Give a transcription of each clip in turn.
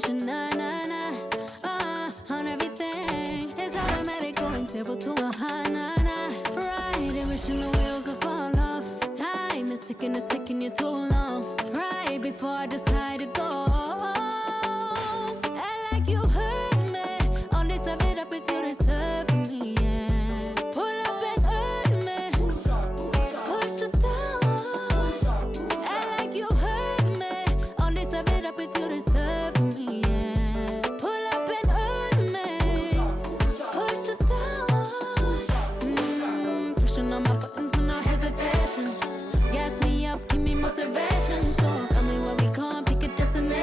conversation, nah, nah, nah. On everything, it's automatic, going 0 to 100, nah. Right, and wishing the wheels would fall off. Time is ticking you too long. Right before I decide to go. I like you hurt me. All this I bit up if you deserve me, yeah. Pull up and hurt me. Push the start. I like you hurt me. All this I bit up if you deserve me, yeah. Pull up and hurt me. Push the start. Pushing on my buttons with no hesitation. Gas me up, give me motivation. So tell me where we going, pick a destination.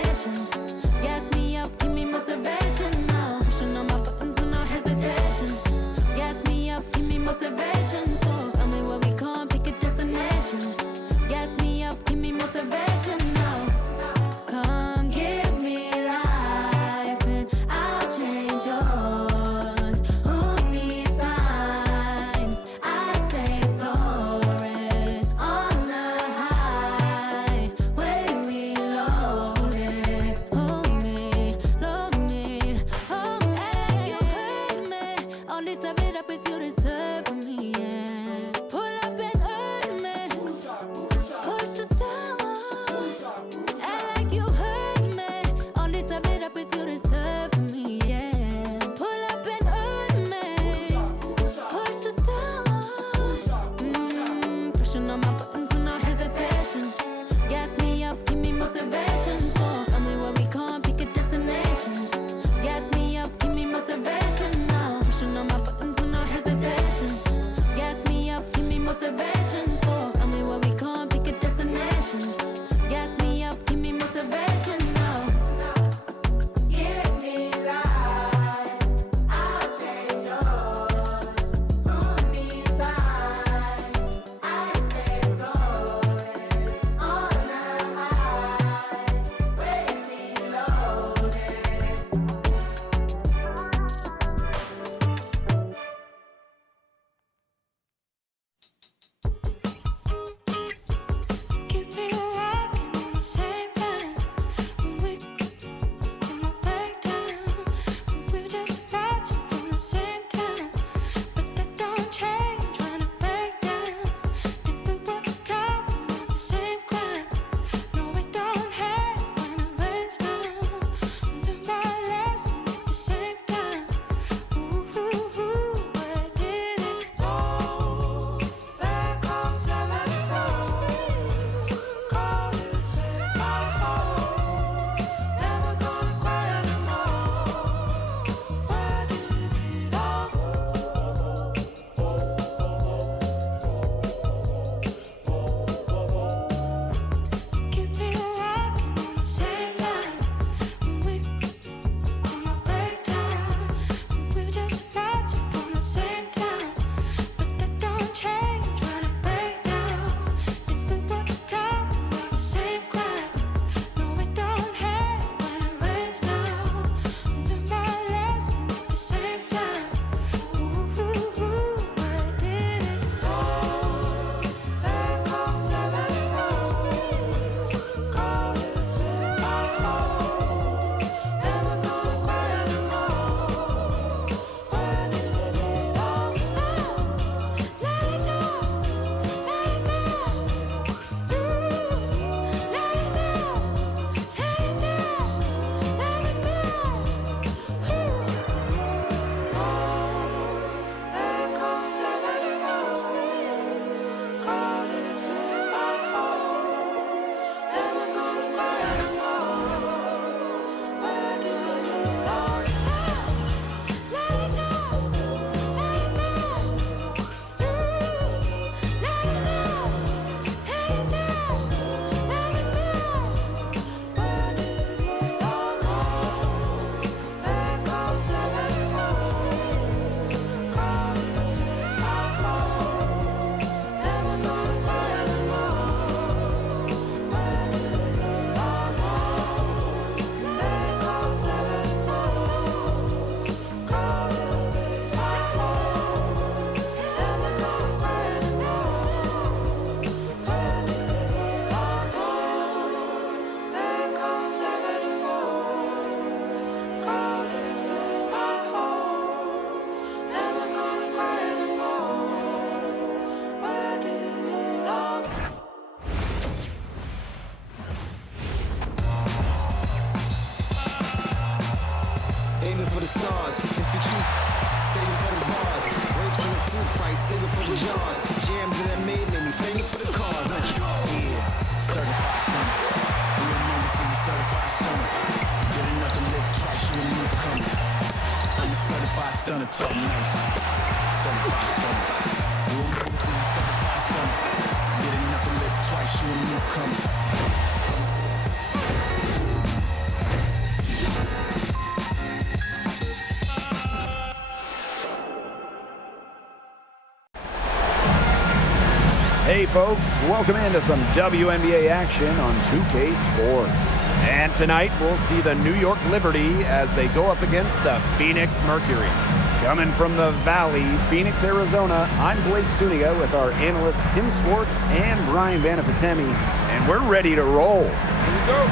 the stars. If you choose, save it for the bars. Grapes in the fruit fight, save it for the jars. Jam that I made me famous for the cars. Yeah, certified stunner. We know this is a certified stunner. Get enough to live twice, you a newcomer. I'm a certified stunner, talk nice. Certified stunner. We know this is a certified stunner. Get enough to live twice, you a newcomer. Hey folks, welcome into some WNBA action on 2K Sports. And tonight we'll see the New York Liberty as they go up against the Phoenix Mercury. Coming from the Valley, Phoenix, Arizona, I'm Blake Suniga with our analysts Tim Swartz and Brian Vanafitemi, and we're ready to roll. Here we go.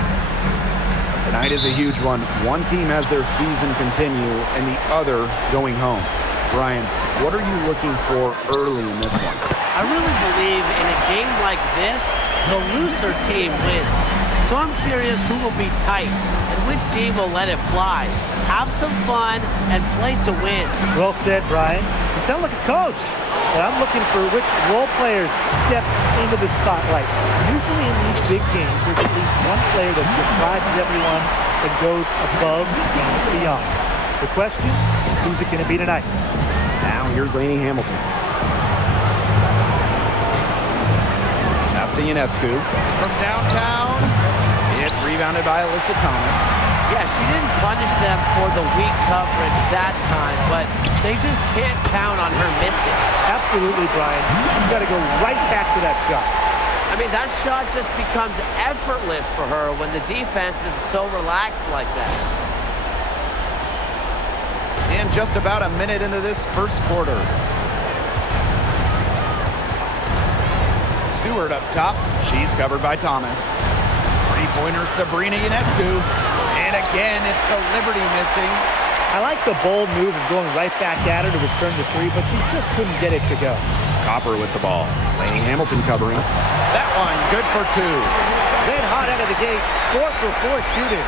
Tonight is a huge one. One team has their season continue and the other going home. Brian, what are you looking for early in this one? I really believe in a game like this, the looser team wins. So I'm curious who will be tight and which team will let it fly. Have some fun and play to win. Well said, Brian. You sound like a coach. But I'm looking for which role players step into the spotlight. Usually in these big games, there's at least one player that surprises everyone and goes above and beyond. The question, who's it going to be tonight? Now here's Lainey Hamilton. To Ionescu from downtown. It's rebounded by Alyssa Thomas. Yeah, she didn't punish them for the weak coverage that time, but they just can't count on her missing. Absolutely, Brian. You've got to go right back to that shot. I mean, that shot just becomes effortless for her when the defense is so relaxed like that. And just about a minute into this first quarter. Stewart up top. She's covered by Thomas. Three-pointer Sabrina Ionescu. And again, it's the Liberty missing. I like the bold move of going right back at her to return the three, but she just couldn't get it to go. Copper with the ball. Lainey Hamilton covering. That one, good for two. Red hot out of the gate, 4 for 4 shooting.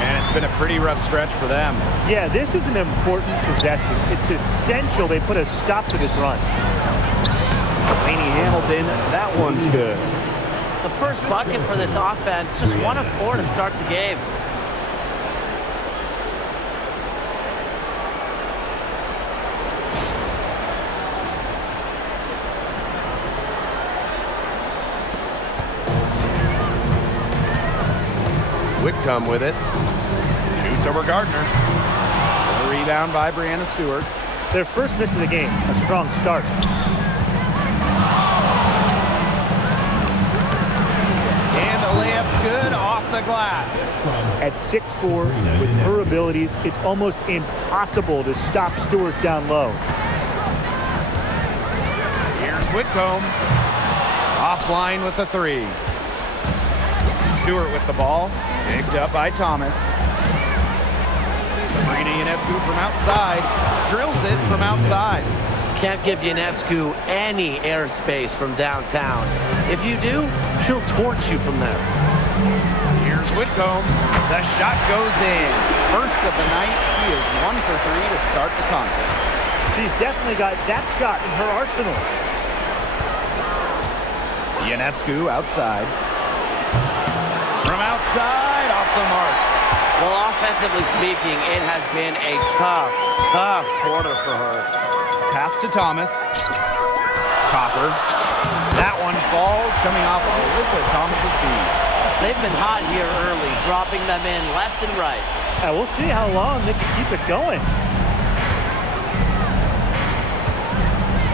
And it's been a pretty rough stretch for them. Yeah, this is an important possession. It's essential they put a stop to this run. Lainey Hamilton, that one's good. The first bucket for this offense, just 1 of 4 to start the game. Whitcomb with it. Shoots over Gardner. A rebound by Brianna Stewart. Their first miss of the game, a strong start. And the layup's good off the glass. At 6'4", with her abilities, it's almost impossible to stop Stewart down low. Here's Whitcomb. Offline with a three. Stewart with the ball. Picked up by Thomas. Sabrina Ionescu from outside. Drills it from outside. Can't give Ionescu any airspace from downtown. If you do, she'll torch you from there. Here's Whitcomb. The shot goes in. First of the night, she is 1 for 3 to start the contest. She's definitely got that shot in her arsenal. Ionescu outside. From outside, off the mark. Well, offensively speaking, it has been a tough quarter for her. Pass to Thomas. Copper. That one falls, coming off of Alyssa Thomas's feet. They've been hot here early, dropping them in left and right. We'll see how long they can keep it going.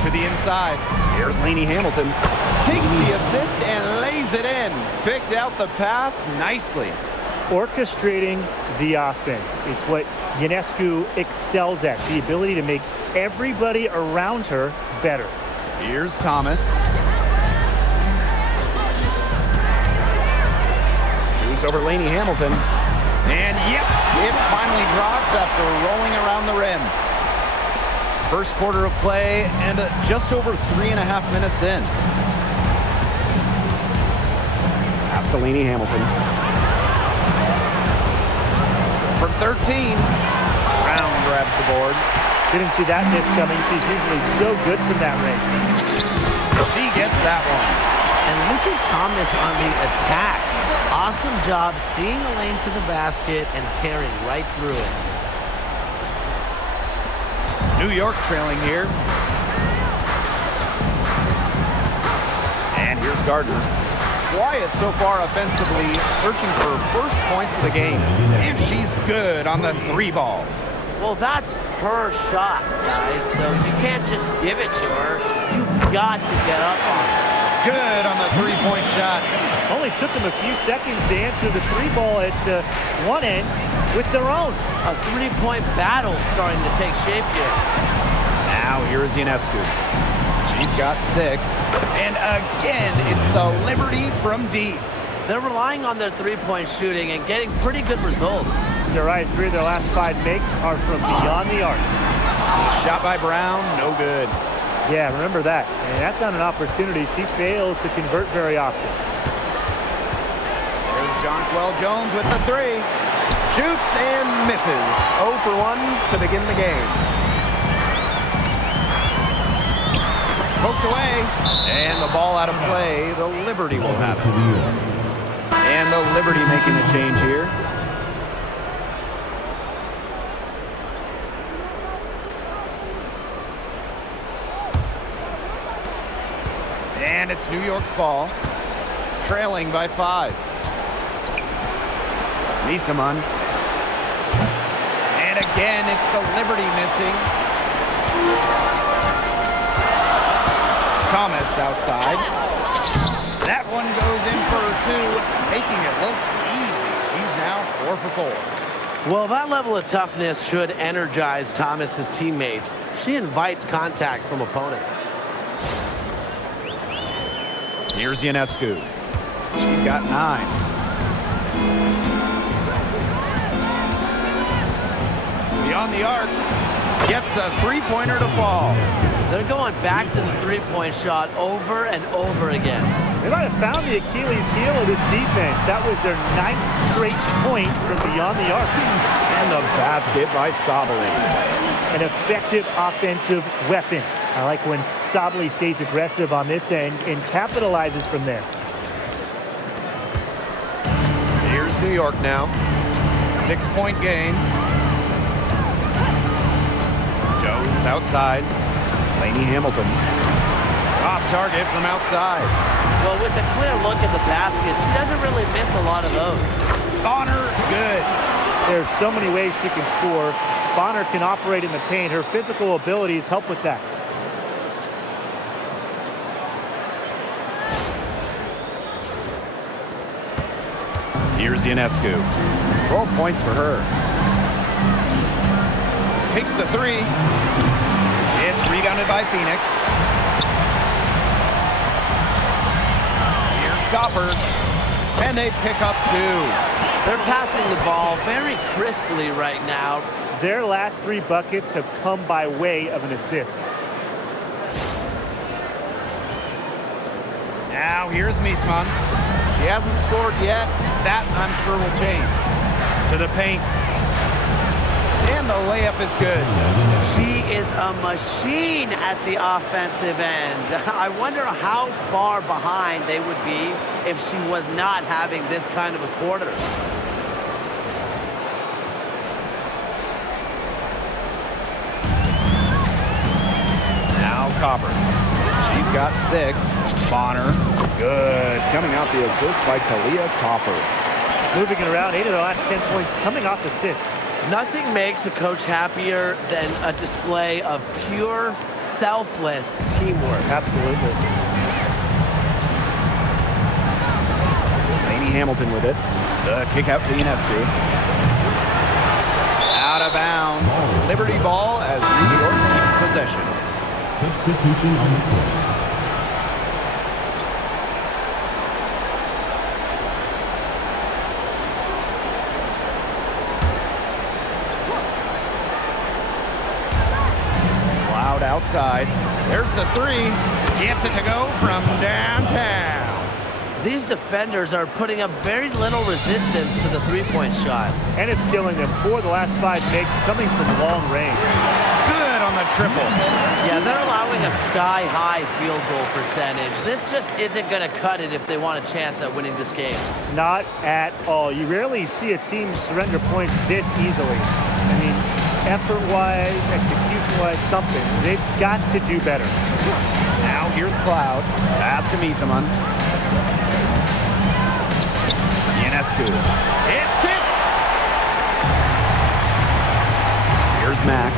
To the inside. Here's Lainey Hamilton. Takes the assist and lays it in. Picked out the pass nicely. Orchestrating the offense. It's what Ionescu excels at, the ability to make everybody around her better. Here's Thomas. Shoots over Lainey Hamilton. And yep, it finally drops after rolling around the rim. First quarter of play and just over 3.5 minutes in. Pass to Lainey Hamilton. From 13, grabs the board. Didn't see that miss coming. She's usually so good from that range. She gets that one. And look at Thomas on the attack. Awesome job seeing a lane to the basket and tearing right through it. New York trailing here. And here's Gardner. Quiet so far offensively, searching for first points of the game. And she's good on the 3 ball. Well, that's her shot, guys, so you can't just give it to her. You've got to get up on it. Good on the 3-point shot. Only took them a few seconds to answer the 3 ball at one end with their own. A 3-point battle starting to take shape here. Now here's Ionescu. She's got 6. And again, it's the Liberty from deep. They're relying on their 3-point shooting and getting pretty good results. You're right. 3 of their last 5 makes are from beyond the arc. Shot by Brown, no good. Yeah, remember that. And that's not an opportunity. She fails to convert very often. There's Jonquel Jones with the 3. Shoots and misses. 0 for 1 to begin the game. Poked away. And the ball out of play. The Liberty will have it. And the Liberty making the change here. And it's New York's ball, trailing by 5. Niesemann. And again, it's the Liberty missing. Thomas outside. That one goes in for 2, making it look easy. He's now 4 for 4. Well, that level of toughness should energize Thomas's teammates. She invites contact from opponents. Here's Ionescu. She's got 9. Beyond the arc. Gets a 3-pointer to fall. They're going back to the 3-point shot over and over again. They might have found the Achilles heel of this defense. That was their 9th straight point from beyond the arc. And the basket by Sabali. An effective offensive weapon. I like when Sabali stays aggressive on this end and capitalizes from there. Here's New York now. 6-point game. Jones outside. Lainey Hamilton. Off target from outside. Well, with a clear look at the basket, she doesn't really miss a lot of those. Bonner, good. There's so many ways she can score. Bonner can operate in the paint. Her physical abilities help with that. Here's Ionescu. 12 points for her. Takes the 3. It's rebounded by Phoenix. Here's Copper. And they pick up 2. They're passing the ball very crisply right now. Their last 3 buckets have come by way of an assist. Now here's Niesemann. She hasn't scored yet. That, I'm sure, will change. To the paint. And the layup is good. She is a machine at the offensive end. I wonder how far behind they would be if she was not having this kind of a quarter. Now Copper. She's got 6. Bonner, good. Coming out the assist by Kalia Copper. Moving it around, 8 of their last 10 points coming off assists. Nothing makes a coach happier than a display of pure, selfless teamwork. Absolutely. Lainey Hamilton with it. The kick out to Ionescu. Out of bounds. Liberty ball as New York keeps possession. Substitution on the court. Loud outside. There's the 3. Gets it to go from downtown. These defenders are putting up very little resistance to the three-point shot. And it's killing them. 4 of the last 5 makes coming from long range. Good on the triple. Yeah, they're allowing a sky-high field goal percentage. This just isn't going to cut it if they want a chance at winning this game. Not at all. You rarely see a team surrender points this easily. I mean, effort-wise, execution-wise, something. They've got to do better. Now here's Cloud. Pass to Misaman. Ionescu. It's tipped. Here's Mac.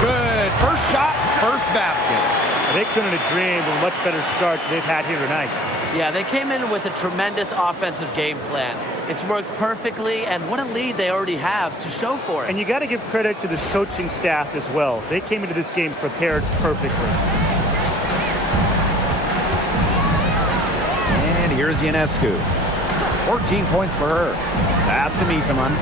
Good. First shot, first basket. They couldn't have dreamed of a much better start they've had here tonight. Yeah, they came in with a tremendous offensive game plan. It's worked perfectly, and what a lead they already have to show for it. And you got to give credit to this coaching staff as well. They came into this game prepared perfectly. And here's Ionescu. 14 points for her. Pass to Misaman.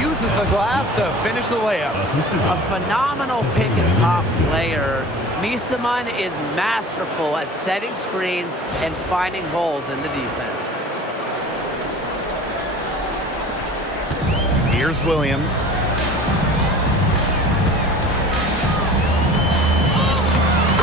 Uses the glass to finish the layup. A phenomenal pick and pop player. Misaman is masterful at setting screens and finding holes in the defense. Here's Williams.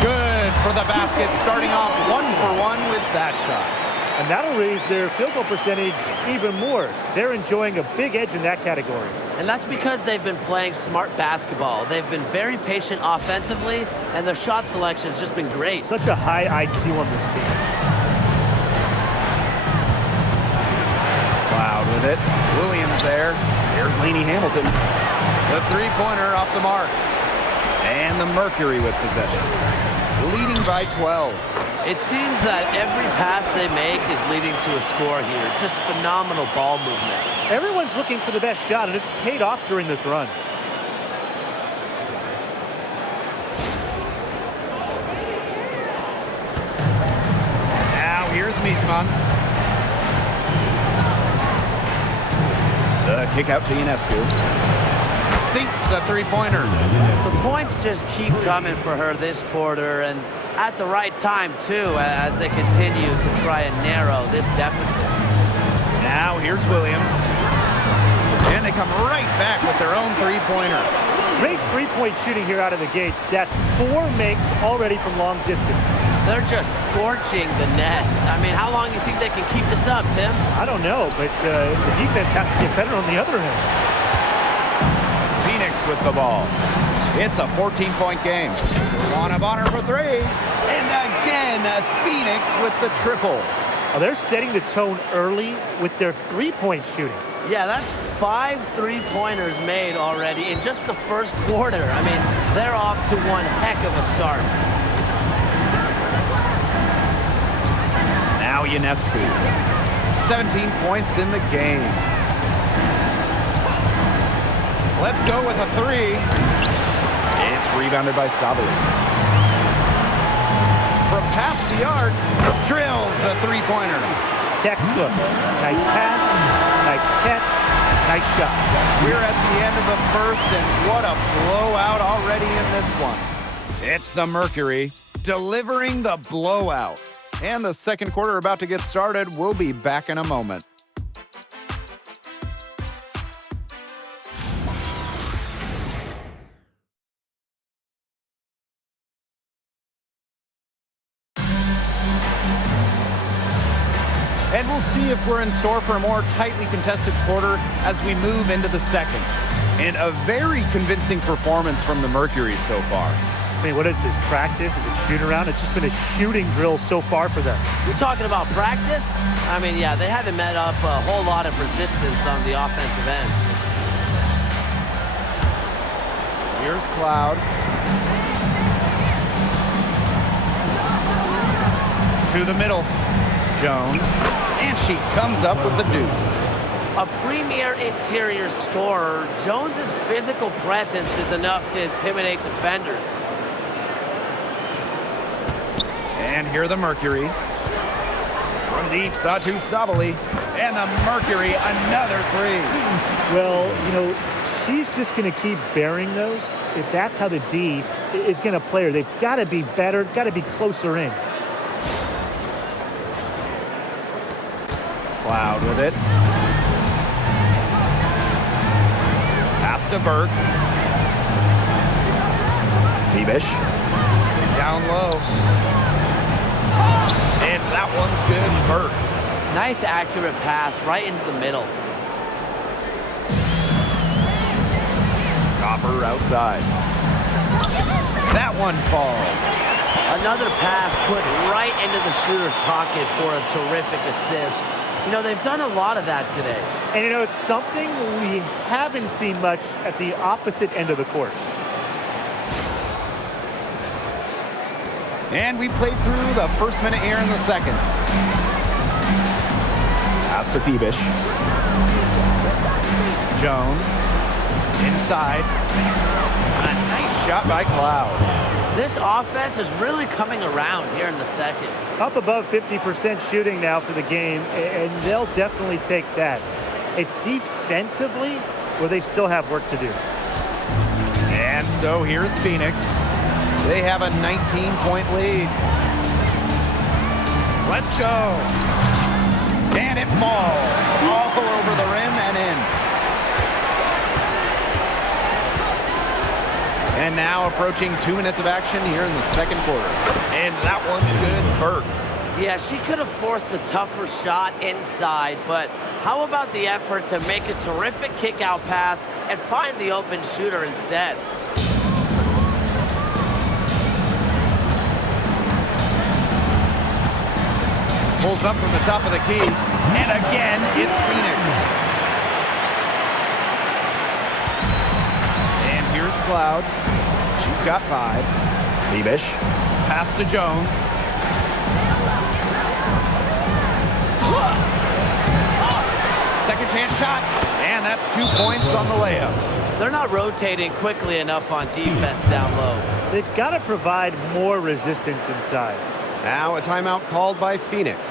Good for the basket, starting off 1-for-1 with that shot. And that'll raise their field goal percentage even more. They're enjoying a big edge in that category. And that's because they've been playing smart basketball. They've been very patient offensively, and their shot selection has just been great. Such a high IQ on this team. Cloud with it. Williams there. Here's Lainey Hamilton. The three-pointer off the mark. And the Mercury with possession. Leading by 12. It seems that every pass they make is leading to a score here. Just phenomenal ball movement. Everyone's looking for the best shot, and it's paid off during this run. Now here's Misaman. The kick out to Ionescu. Sinks the three-pointer. The points just keep coming for her this quarter, and at the right time, too, as they continue to try and narrow this deficit. Now here's Williams. And they come right back with their own three-pointer. Great three-point shooting here out of the gates. That's 4 makes already from long distance. They're just scorching the nets. I mean, how long do you think they can keep this up, Tim? I don't know, but the defense has to get better on the other end. Phoenix with the ball. It's a 14-point game. On of honor for 3. And again, Phoenix with the triple. Oh, they're setting the tone early with their three-point shooting. Yeah, that's 5 three-pointers made already in just the first quarter. I mean, they're off to one heck of a start. Now Ionescu. 17 points in the game. Let's go with a 3. It's rebounded by Sabali. From past the arc, drills the three-pointer. Textbook. Nice pass, nice catch, nice shot. We're at the end of the first, and what a blowout already in this one. It's the Mercury delivering the blowout. And the second quarter about to get started. We'll be back in a moment. And we'll see if we're in store for a more tightly contested quarter as we move into the second. And a very convincing performance from the Mercury so far. I mean, what is this, practice? Is it shoot around? It's just been a shooting drill so far for them. You're talking about practice? I mean, yeah, they haven't met up a whole lot of resistance on the offensive end. Here's Cloud. To the middle. Jones. And she comes up with the deuce. A premier interior scorer, Jones's physical presence is enough to intimidate defenders. And here the Mercury. From deep, Satu Sabali. And the Mercury, another 3. Well, you know, she's just going to keep bearing those. If that's how the D is going to play her, they've got to be better, got to be closer in. Cloud with it. Pass to Burke. Phoenix. Down low. And that one's good, Burke. Nice accurate pass right into the middle. Copper outside. That one falls. Another pass put right into the shooter's pocket for a terrific assist. You know, they've done a lot of that today. And, you know, it's something we haven't seen much at the opposite end of the court. And we played through the first minute here in the second. Pass to Phoenix. Jones. Inside. A nice shot by Cloud. This offense is really coming around here in the second. Up above 50% shooting now for the game, and they'll definitely take that. It's defensively where they still have work to do. And so here's Phoenix. They have a 19-point lead. Let's go. And it falls all over the rim and in. And now approaching 2 minutes of action here in the second quarter. And that one's good, Burke. Yeah, she could have forced the tougher shot inside, but how about the effort to make a terrific kick-out pass and find the open shooter instead? Pulls up from the top of the key. And again, it's Phoenix. And here's Cloud. She's got 5. Phoenix. Pass to Jones. Second chance shot. And that's 2 points on the layups. They're not rotating quickly enough on defense down low. They've got to provide more resistance inside. Now a timeout called by Phoenix.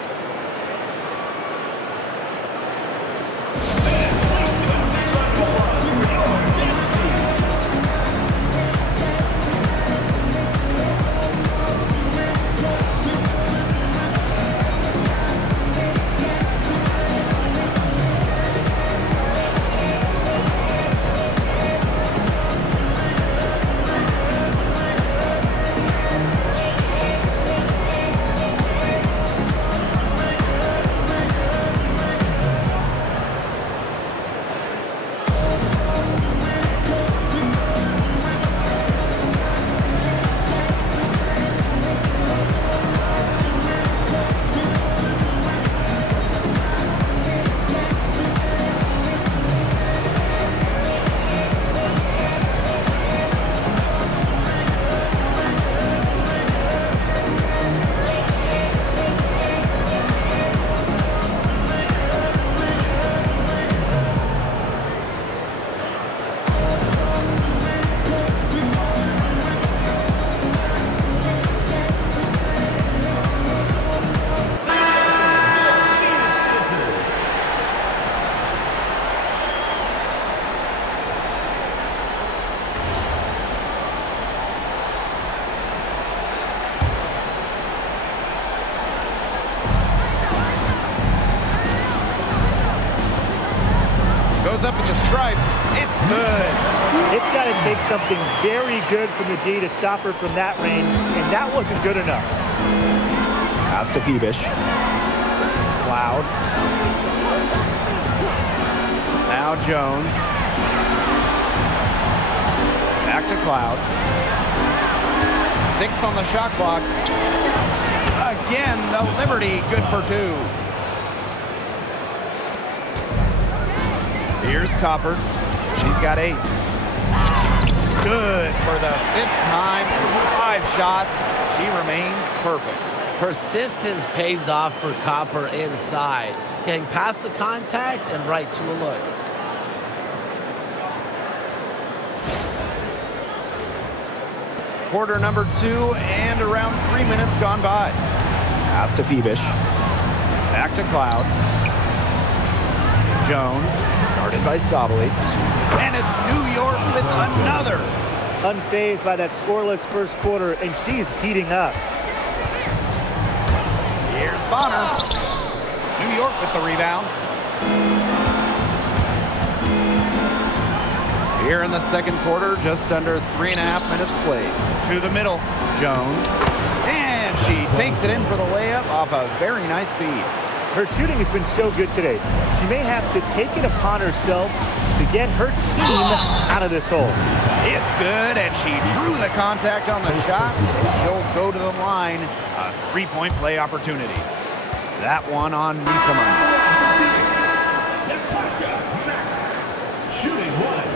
Up at the stripe. It's good. It's got to take something very good from the D to stop her from that range, and that wasn't good enough. Pass to Phoenix. Cloud. Now Jones. Back to Cloud. 6 on the shot clock. Again, the Liberty good for 2. Here's Copper. She's got 8. Good for the 5th time. 5 shots. She remains perfect. Persistence pays off for Copper inside. Getting past the contact and right to a look. Quarter number 2 and around 3 minutes gone by. Pass to Phoenix. Back to Cloud. Jones. Guarded by Sabali. And it's New York with another. Unfazed by that scoreless first quarter, and she's heating up. Here's Bonner. New York with the rebound. Here in the second quarter, just under 3.5 minutes played. To the middle, Jones. And she takes it in for the layup off a very nice feed. Her shooting has been so good today. She may have to take it upon herself to get her team out of this hole. It's good, and she drew the contact on the shot. She'll go to the line. A three-point play opportunity. That one on Misa. Napheesa Collier, shooting one.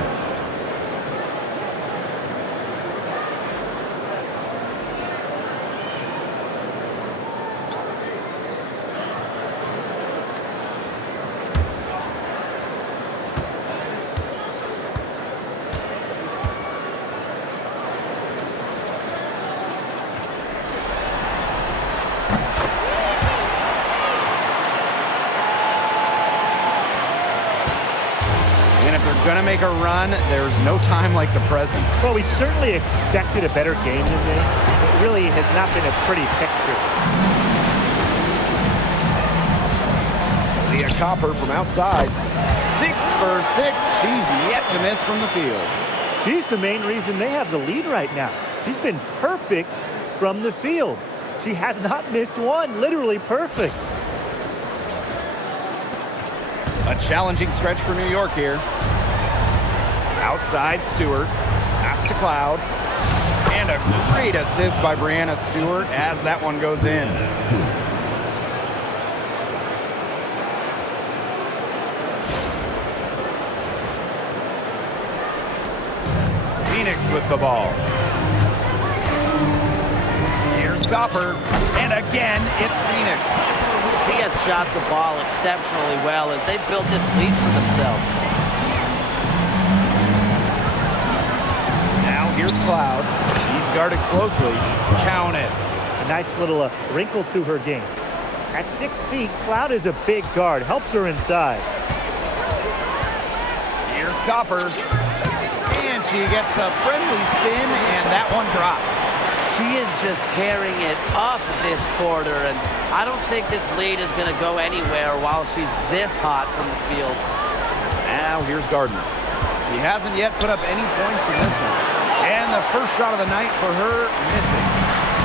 Going to make a run. There's no time like the present. Well, we certainly expected a better game than this. It really has not been a pretty picture. Leah Copper from outside. 6 for 6. She's yet to miss from the field. She's the main reason they have the lead right now. She's been perfect from the field. She has not missed one. Literally perfect. A challenging stretch for New York here. Outside, Stewart. Pass to Cloud. And a great assist by Brianna Stewart as that one goes in. Phoenix with the ball. Here's Copper. And again, it's Phoenix. She has shot the ball exceptionally well as they've built this lead for themselves. Now here's Cloud. She's guarded closely. Count it. A nice little wrinkle to her game. At 6 feet, Cloud is a big guard. Helps her inside. Here's Copper. And she gets the friendly spin, and that one drops. She is just tearing it up this quarter, and I don't think this lead is going to go anywhere while she's this hot from the field. Now here's Gardner. She hasn't yet put up any points in this one. And the first shot of the night for her, missing.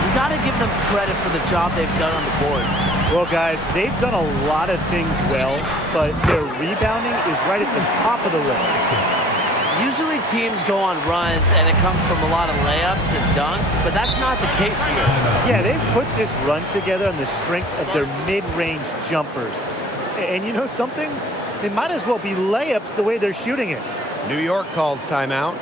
You got to give them credit for the job they've done on the boards. Well, guys, they've done a lot of things well, but their rebounding is right at the top of the list. Usually teams go on runs and it comes from a lot of layups and dunks, but that's not the case here. Yeah, they've put this run together on the strength of their mid-range jumpers. And you know something? It might as well be layups the way they're shooting it. New York calls timeout.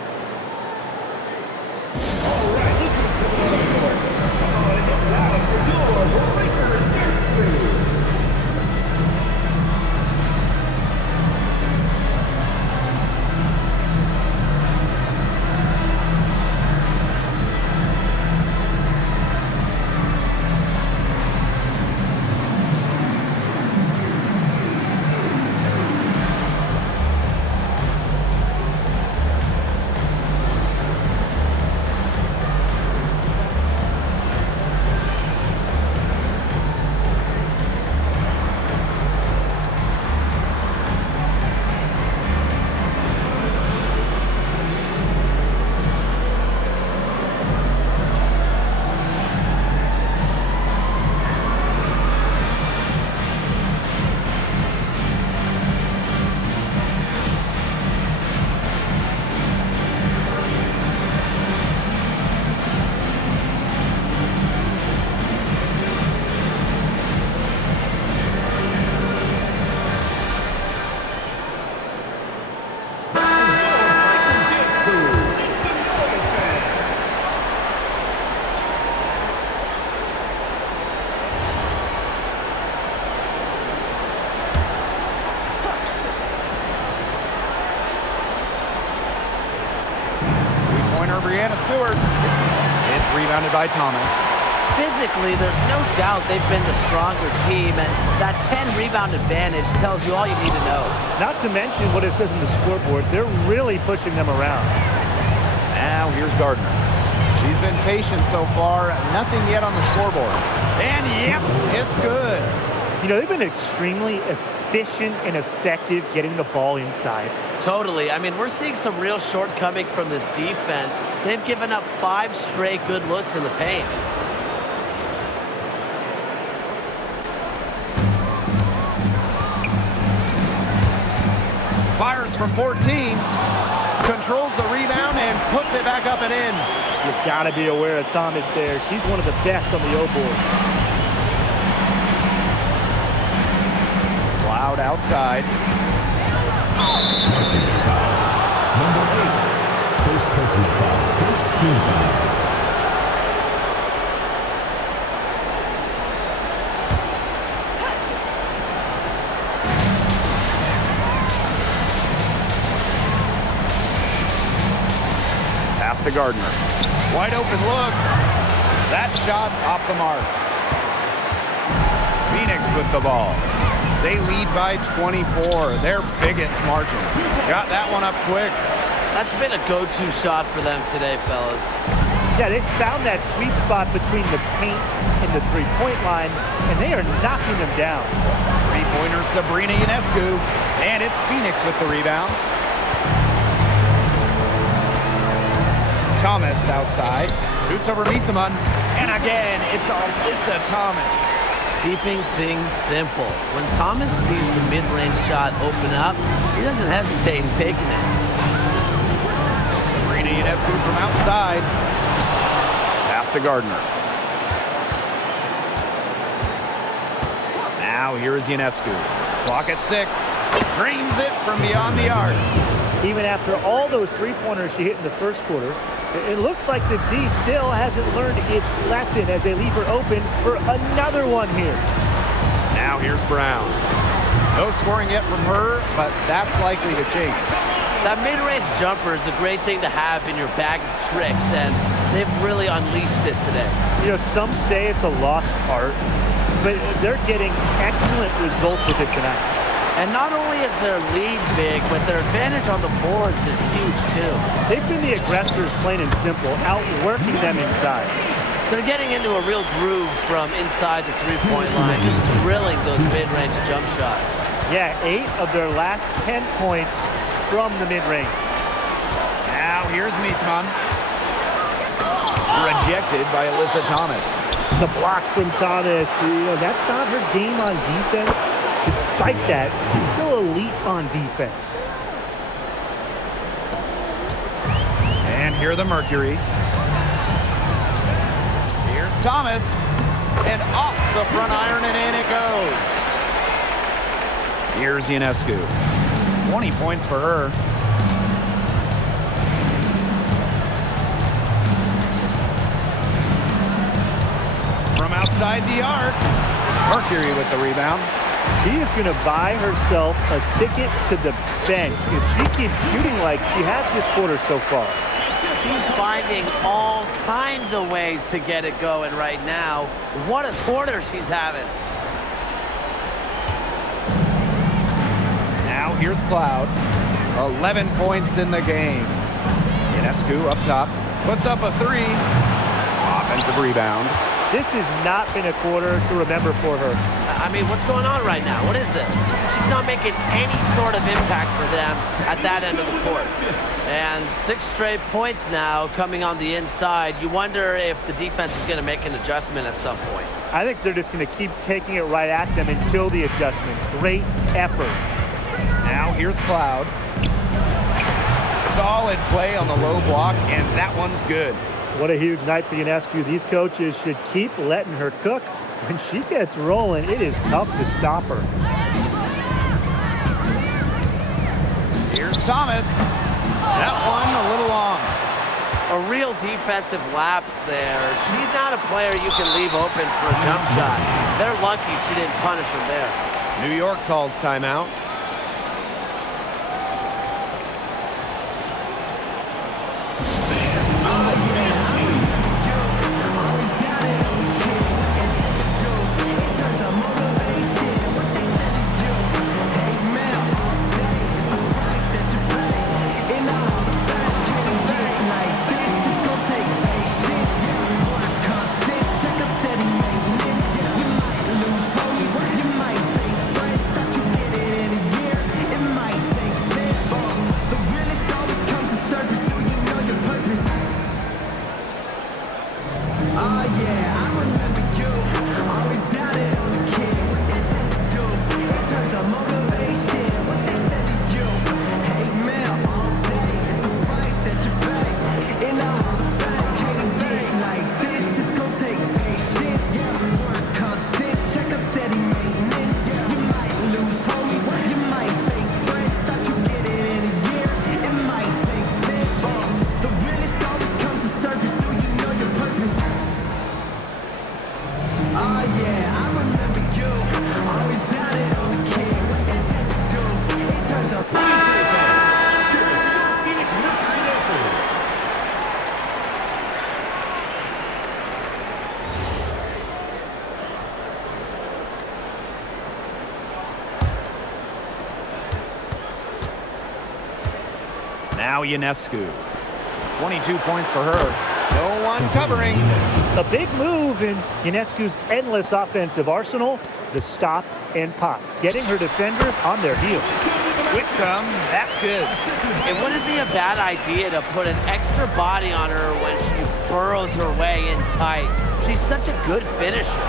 Brianna Stewart. It's rebounded by Thomas. Physically, there's no doubt they've been the stronger team, and that 10-rebound advantage tells you all you need to know. Not to mention what it says on the scoreboard, they're really pushing them around. Now here's Gardner. She's been patient so far, nothing yet on the scoreboard. And yep, it's good. You know, they've been extremely efficient and effective getting the ball inside. Totally. I mean, we're seeing some real shortcomings from this defense. They've given up 5 straight good looks in the paint. Fires from 14, controls the rebound and puts it back up and in. You've got to be aware of Thomas there. She's one of the best on the O boards. Cloud outside. Number 8. First personal foul. First team foul. Pass to Gardner. Wide open look. That shot off the mark. Phoenix with the ball. They lead by 24, their biggest margin. Got that one up quick. That's been a go-to shot for them today, fellas. Yeah, they found that sweet spot between the paint and the three-point line, and they are knocking them down. Three-pointer Sabrina Ionescu, and it's Phoenix with the rebound. Thomas outside, shoots over Misaman, and again, it's Alyssa Thomas. Keeping things simple. When Thomas sees the mid-range shot open up, he doesn't hesitate in taking it. Sabrina Ionescu from outside. Pass to Gardner. Now here is Ionescu. Clock at 6. Drains it from beyond the arc. Even after all those three-pointers she hit in the first quarter, it looks like the D still hasn't learned its lesson as they leave her open for another one here. Now here's Brown. No scoring yet from her, but that's likely to change. That mid-range jumper is a great thing to have in your bag of tricks, and they've really unleashed it today. You know, some say it's a lost art, but they're getting excellent results with it tonight. And not only is their lead big, but their advantage on the boards is huge, too. They've been the aggressors, plain and simple, outworking them inside. They're getting into a real groove from inside the three-point line, just drilling those mid-range jump shots. Yeah, 8 of their last 10 points from the mid-range. Now here's Misaman. Rejected by Alyssa Thomas. The block from Thomas, you know, that's not her game on defense. Despite that, she's still elite on defense. And here the Mercury. Here's Thomas. And off the front iron and in it goes. Here's Ionescu. 20 points for her. From outside the arc, Mercury with the rebound. She is going to buy herself a ticket to the bench if she keeps shooting like she has this quarter so far. She's finding all kinds of ways to get it going right now. What a quarter she's having. Now here's Cloud. 11 points in the game. Ionescu up top. Puts up a 3. Offensive rebound. This has not been a quarter to remember for her. I mean, what's going on right now? What is this? She's not making any sort of impact for them at that end of the court. And 6 straight points now coming on the inside. You wonder if the defense is going to make an adjustment at some point. I think they're just going to keep taking it right at them until the adjustment. Great effort. Now here's Cloud. Solid play on the low block, and that one's good. What a huge night for Ionescu. These coaches should keep letting her cook. When she gets rolling, it is tough to stop her. Here's Thomas. That one a little long. A real defensive lapse there. She's not a player you can leave open for a jump shot. They're lucky she didn't punish him there. New York calls timeout. guys up. What do you say, fans? Cheer for your Phoenix Mercury dancers. Now Ionescu. 22 points for her. No one covering. A big move in Ionescu's endless offensive arsenal, the stop and pop, getting her defenders on their heels. Whitcomb, that's good. It wouldn't be a bad idea to put an extra body on her when she burrows her way in tight. She's such a good finisher.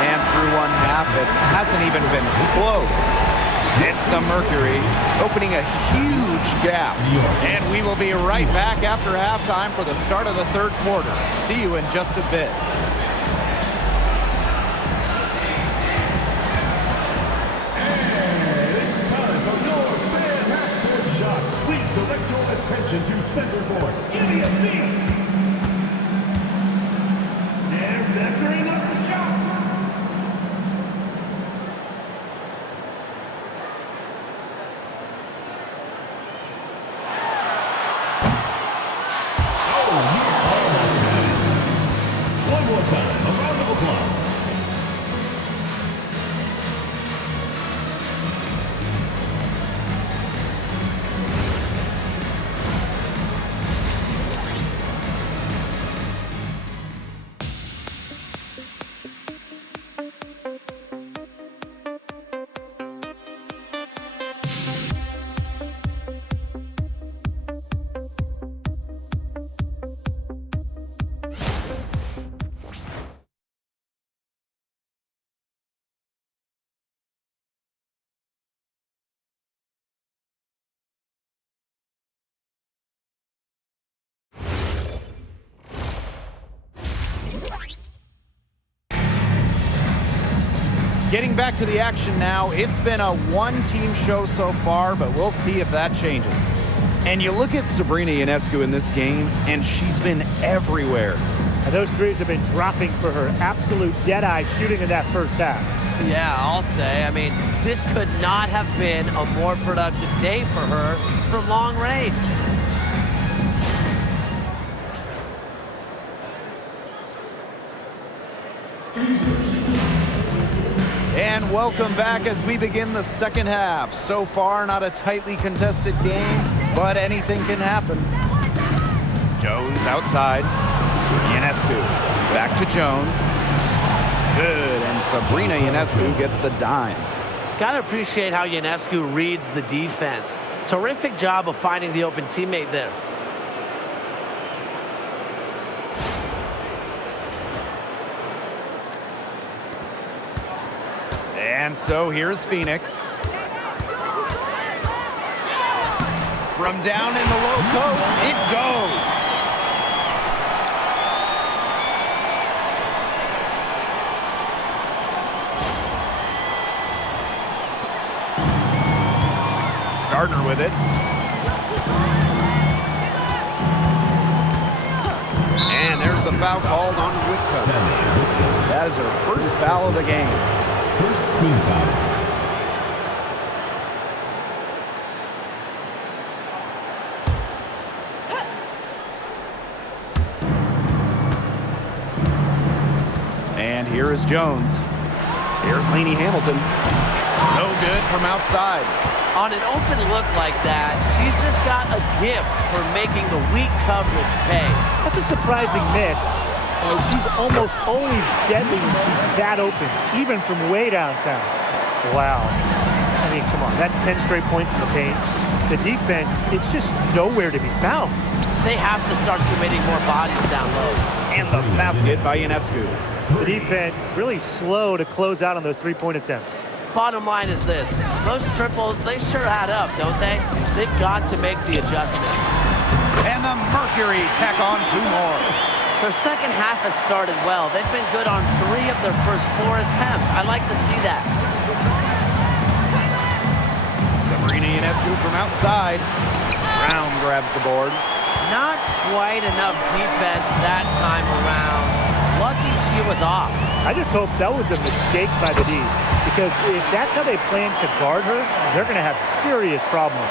And through one half, it hasn't even been close. It's the Mercury, opening a huge gap. And we will be right back after halftime for the start of the third quarter. See you in just a bit. And it's time for your fan half-court shots. Please direct your attention to center court. Give me a beat. They're measuring up the shots. One more time, a round of applause. Getting back to the action now, it's been a one-team show so far, but we'll see if that changes. And you look at Sabrina Ionescu in this game, and she's been everywhere. And those threes have been dropping for her. Absolute dead-eye shooting in that first half. Yeah, I'll say. I mean, this could not have been a more productive day for her from long range. And welcome back as we begin the second half. So far, not a tightly contested game, but anything can happen. Jones outside. Ionescu back to Jones. Good, and Sabrina Ionescu gets the dime. Gotta appreciate how Ionescu reads the defense. Terrific job of finding the open teammate there. And so here's Phoenix. From down in the low post, it goes. Gardner with it. And there's the foul called on Whitcomb. That is her first foul of the game. First team foul. And here is Jones. Here's Lainey Hamilton. No good from outside. On an open look like that, she's just got a gift for making the weak coverage pay. That's a surprising miss. She's almost always deadly when she's that open, even from way downtown. Wow. I mean, come on, that's 10 straight points in the paint. The defense, it's just nowhere to be found. They have to start committing more bodies down low. And the basket by Ionescu. The defense really slow to close out on those three-point attempts. Bottom line is this. Those triples, they sure add up, don't they? They've got to make the adjustment. And the Mercury tack on two more. Their second half has started well. They've been good on 3 of their first 4 attempts. I like to see that. Sabrina Ionescu from outside. Brown grabs the board. Not quite enough defense that time around. Lucky she was off. I just hope that was a mistake by the D. because if that's how they plan to guard her, they're going to have serious problems.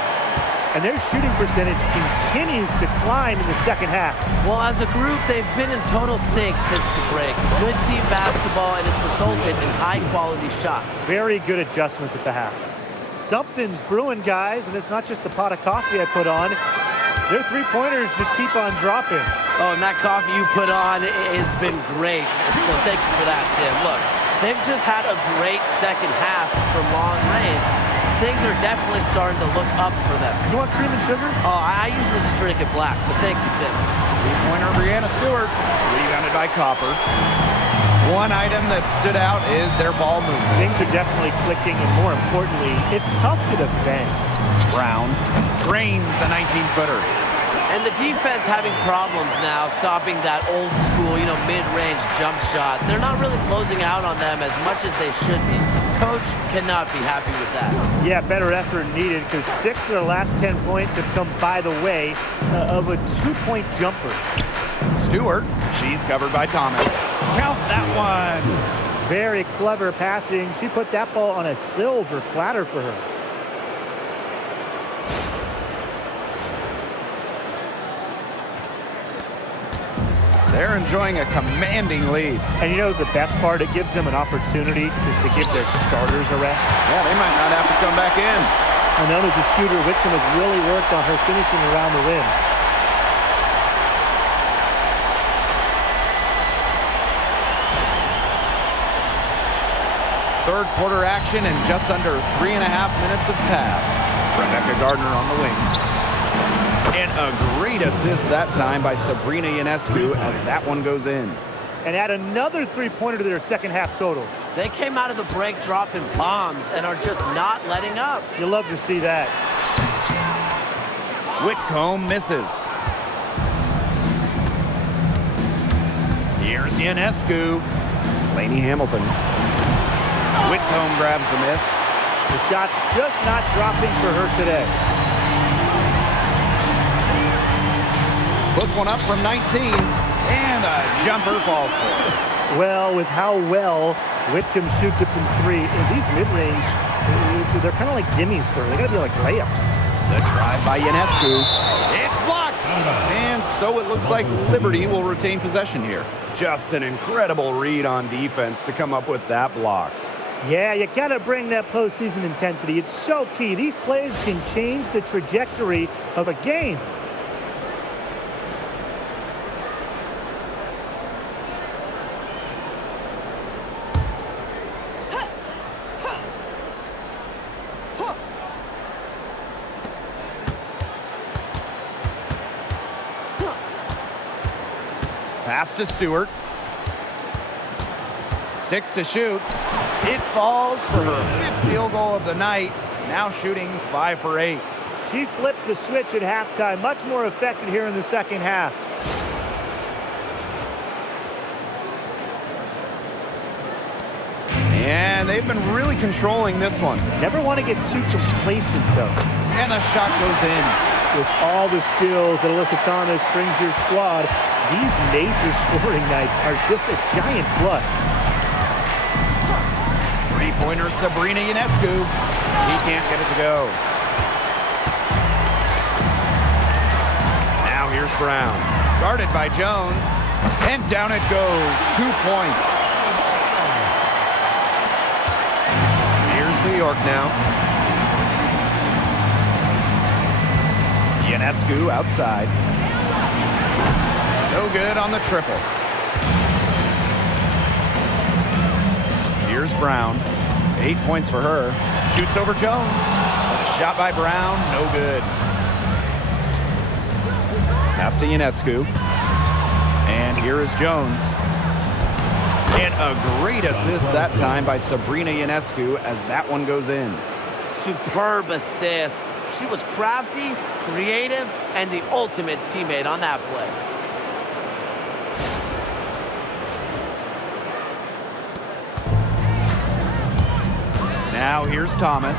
And their shooting percentage continues to climb in the second half. Well, as a group, they've been in total sync since the break. Good team basketball, and it's resulted in high-quality shots. Very good adjustments at the half. Something's brewing, guys, and it's not just the pot of coffee I put on. Their three-pointers just keep on dropping. Oh, and that coffee you put on has been great. So thank you for that, Tim. Look, they've just had a great second half from long range. Things are definitely starting to look up for them. You want cream and sugar? Oh, I usually just drink it black, but thank you, Tim. Three-pointer Brianna Stewart, rebounded by Copper. One item that stood out is their ball movement. Things are definitely clicking, and more importantly, it's tough to defend. Brown drains the 19-footer. And the defense having problems now stopping that old school, mid-range jump shot. They're not really closing out on them as much as they should be. Coach cannot be happy with that. Yeah, better effort needed because 6 of their last 10 points have come by the way of a 2-point jumper. Stewart, she's covered by Thomas. Count that one. Very clever passing. She put that ball on a silver platter for her. They're enjoying a commanding lead. And you know the best part? It gives them an opportunity to give their starters a rest. Yeah, they might not have to come back in. And known as a shooter, Whitcomb has really worked on her finishing around the rim. Third quarter action and just under 3.5 minutes have passed. Rebecca Gardner on the wing. And a great assist that time by Sabrina Ionescu as that one goes in. And add another three-pointer to their second half total. They came out of the break dropping bombs and are just not letting up. You'll love to see that. Whitcomb misses. Here's Ionescu. Lainey Hamilton. Whitcomb grabs the miss. The shot's just not dropping for her today. Puts one up from 19, and a jumper falls for it. Well, with how well Whitcomb shoots it from 3, in these mid-range, they're kind of like gimmies for her. They got to be like layups. The drive by Ionescu. It's blocked. And so it looks like Liberty will retain possession here. Just an incredible read on defense to come up with that block. Yeah, you got to bring that postseason intensity. It's so key. These plays can change the trajectory of a game. Pass to Stewart. 6 to shoot. It falls for her 5th field goal of the night. Now shooting 5 for 8. She flipped the switch at halftime. Much more effective here in the second half. And they've been really controlling this one. Never want to get too complacent, though. And the shot goes in. With all the skills that Alyssa Thomas brings your squad, these major scoring nights are just a giant plus. Three-pointer Sabrina Ionescu. He can't get it to go. Now here's Brown. Guarded by Jones. And down it goes. 2 points. Here's New York now. Ionescu outside. No good on the triple. Here's Brown. 8 points for her. Shoots over Jones. A shot by Brown. No good. Pass to Ionescu. And here is Jones. And a great assist that time by Sabrina Ionescu as that one goes in. Superb assist. She was crafty, creative, and the ultimate teammate on that play. Now here's Thomas.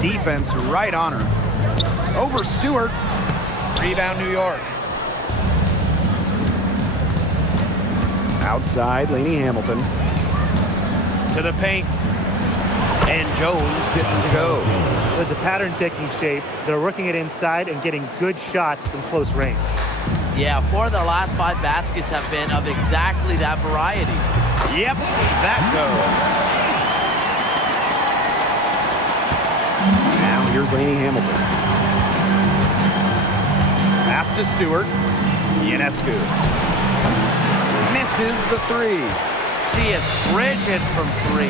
Defense right on her. Over Stewart. Rebound New York. Outside, Lainey Hamilton. To the paint. And Jones gets it to go. There's a pattern taking shape. They're working it inside and getting good shots from close range. Yeah, 4 of their last 5 baskets have been of exactly that variety. Yep, that goes. Now here's Lainey Hamilton. Pass to Stewart. Ionescu. Misses the 3. She is frigid from 3.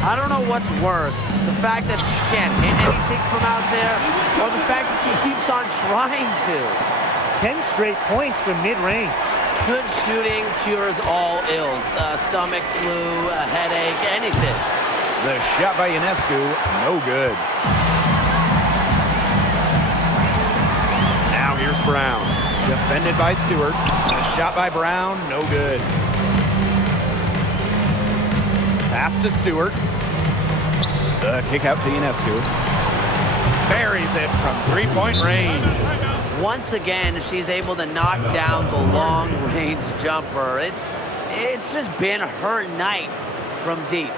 I don't know what's worse, the fact that she can't hit anything from out there, or the fact that she keeps on trying to. 10 straight points from mid-range. Good shooting cures all ills. Stomach flu, a headache, anything. The shot by Ionescu, no good. Now here's Brown. Defended by Stewart. The shot by Brown, no good. Pass to Stewart. The kick out to Ionescu. Buries it from 3-point range. Once again, she's able to knock down the long-range jumper. It's just been her night from deep.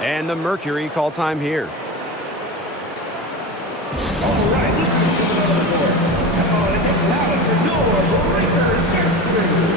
And the Mercury call time here. All right, this is another board. And now for your Phoenix Mercury.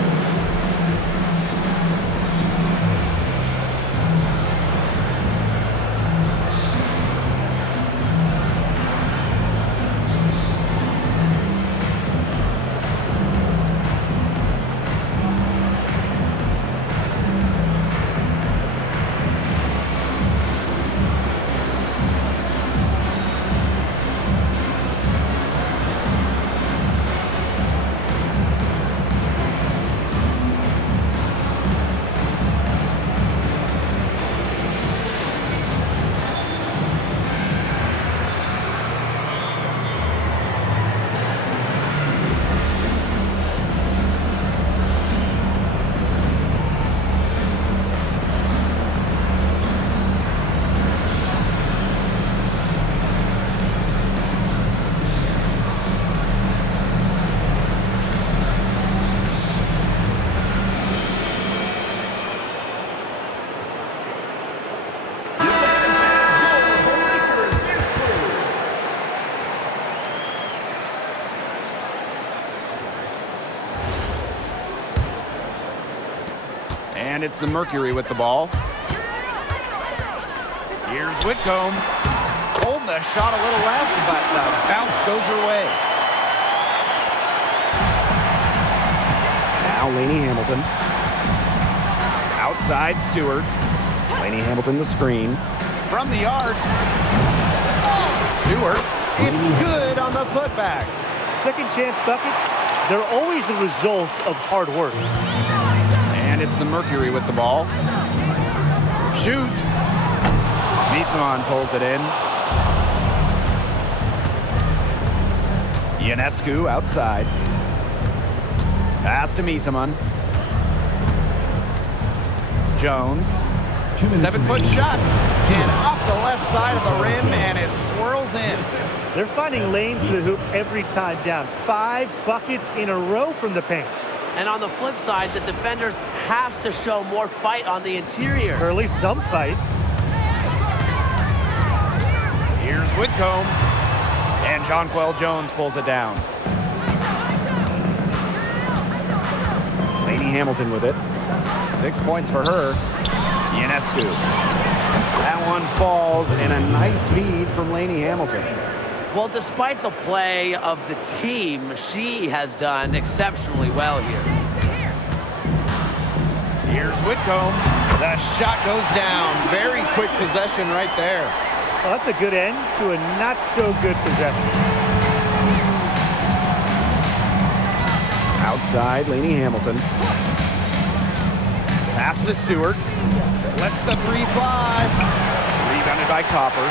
And it's the Mercury with the ball. Here's Whitcomb. Holding the shot a little left, but the bounce goes her way. Now Lainey Hamilton. Outside Stewart. Lainey Hamilton the screen. From the arc. Stewart. It's good on the putback. Second chance buckets, they're always the result of hard work. And it's the Mercury with the ball. Shoots. Misamon pulls it in. Ionescu outside. Pass to Misamon. Jones. 7-foot shot. And off the left side of the rim, and it swirls in. They're finding lanes to the hoop every time down. 5 buckets in a row from the paint. And on the flip side, the defenders have to show more fight on the interior. Or at least some fight. Here's Whitcomb. And Jonquel Jones pulls it down. Lainey Hamilton with it. 6 points for her. Ionescu. That one falls, and a nice feed from Lainey Hamilton. Well, despite the play of the team, she has done exceptionally well here. Here's Whitcomb. The shot goes down. Very quick possession right there. Well, that's a good end to a not-so-good possession. Outside, Lainey Hamilton. Pass to Stewart. Lets the 3 fly. Rebounded by Copper.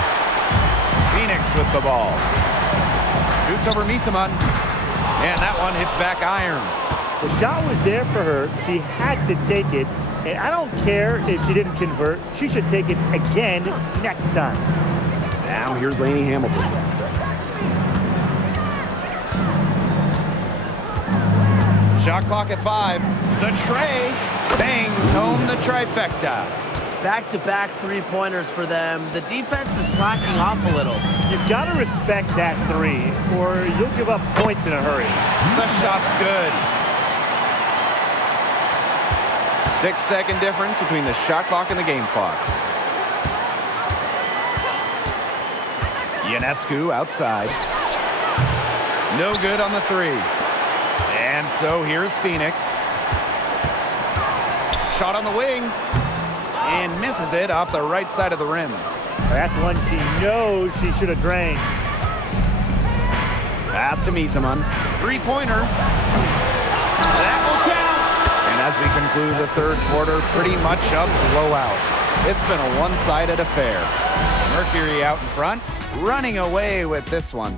Phoenix with the ball. Shoots over Misamon. And that one hits back iron. The shot was there for her. She had to take it. And I don't care if she didn't convert. She should take it again next time. Now here's Lainey Hamilton. Shot clock at 5. The tray bangs home the trifecta. Back-to-back three-pointers for them. The defense is slacking off a little. You've got to respect that three, or you'll give up points in a hurry. The shot's good. 6-second difference between the shot clock and the game clock. Ionescu outside. No good on the three. And so here's Phoenix. Shot on the wing. And misses it off the right side of the rim. That's one she knows she should have drained. Pass to Misaman. Three-pointer. That will count. And as we conclude the third quarter, pretty much a blowout. It's been a one-sided affair. Mercury out in front, running away with this one.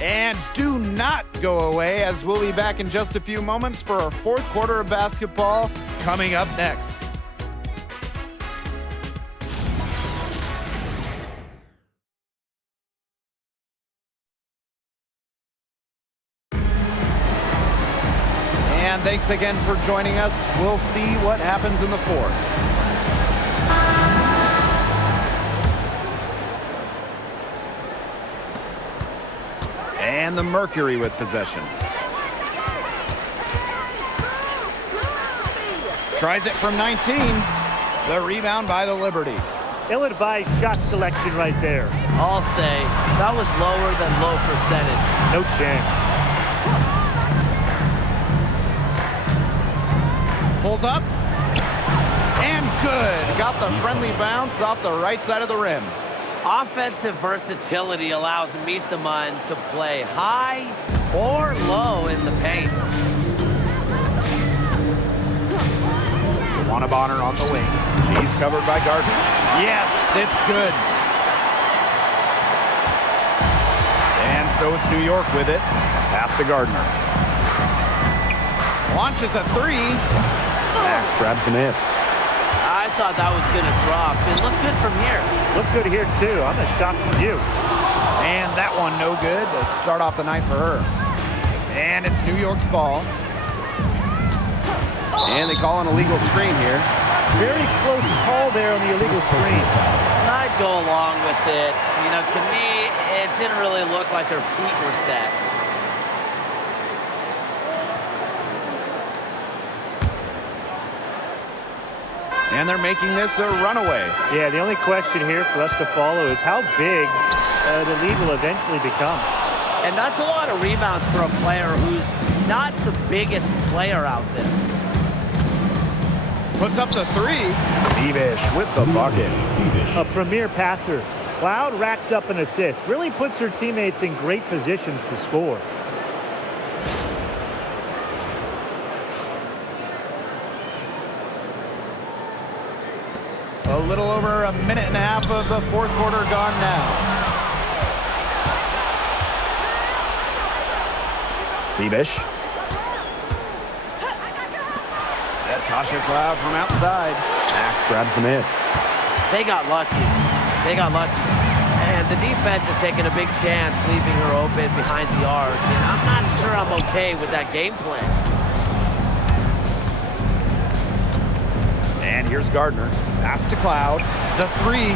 And do not go away, as we'll be back in just a few moments for our fourth quarter of basketball coming up next. And thanks again for joining us. We'll see what happens in the fourth. And the Mercury with possession. Tries it from 19. The rebound by the Liberty. Ill-advised shot selection right there. I'll say that was lower than low percentage. No chance. Pulls up. And good. Got the friendly bounce off the right side of the rim. Offensive versatility allows Misaman to play high or low in the paint. Bonner on the wing. She's covered by Gardner. Yes, it's good. And so it's New York with it. Pass to Gardner. Launches a three. Grabs the miss. I thought that was going to drop. It looked good from here. Looked good here, too. I'm as shocked as you. And that one no good to start off the night for her. And it's New York's ball. And they call an illegal screen here. Very close call there on the illegal screen. I'd go along with it. You know, to me, it didn't really look like her feet were set. And they're making this a runaway. Yeah, the only question here for us to follow is how big the lead will eventually become. And that's a lot of rebounds for a player who's not the biggest player out there. Puts up the three. Phoenix with the bucket. A premier passer. Cloud racks up an assist. Really puts her teammates in great positions to score. A little over a minute and a half of the fourth quarter gone now. Phoenix. Tasha Cloud from outside. Mack grabs the miss. They got lucky. And the defense is taking a big chance, leaving her open behind the arc. And I'm not sure I'm okay with that game plan. And here's Gardner. Pass to Cloud. The three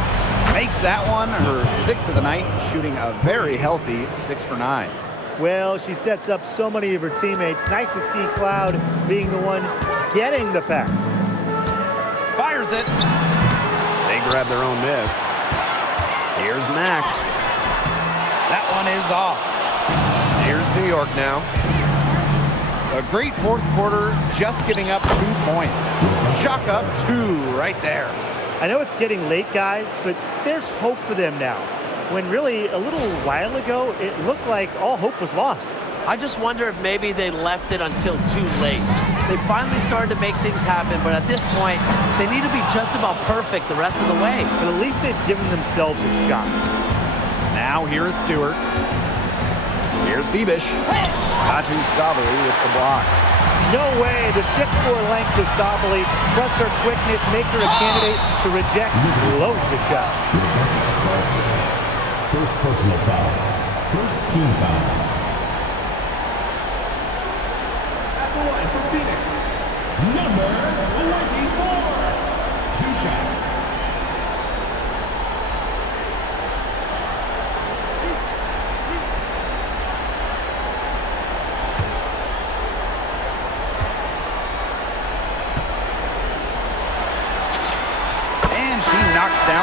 makes that one her sixth of the night, shooting a very healthy 6 for 9. Well, she sets up so many of her teammates. Nice to see Cloud being the one getting the pass. Fires it. They grab their own miss. Here's Mack. That one is off. Here's New York now. A great fourth quarter, just giving up 2 points. Chalk up 2 right there. I know it's getting late, guys, but there's hope for them now. When really, a little while ago, it looked like all hope was lost. I just wonder if maybe they left it until too late. They finally started to make things happen, but at this point, they need to be just about perfect the rest of the way. But at least they've given themselves a shot. Now here is Stewart. Here's Phoenix. Satu Sabali with the block. No way. The 6'4" length of Sabali, plus her quickness, make her a candidate to reject loads of shots. First personal foul. First team foul. At the line for Phoenix, number 24. 2 shots.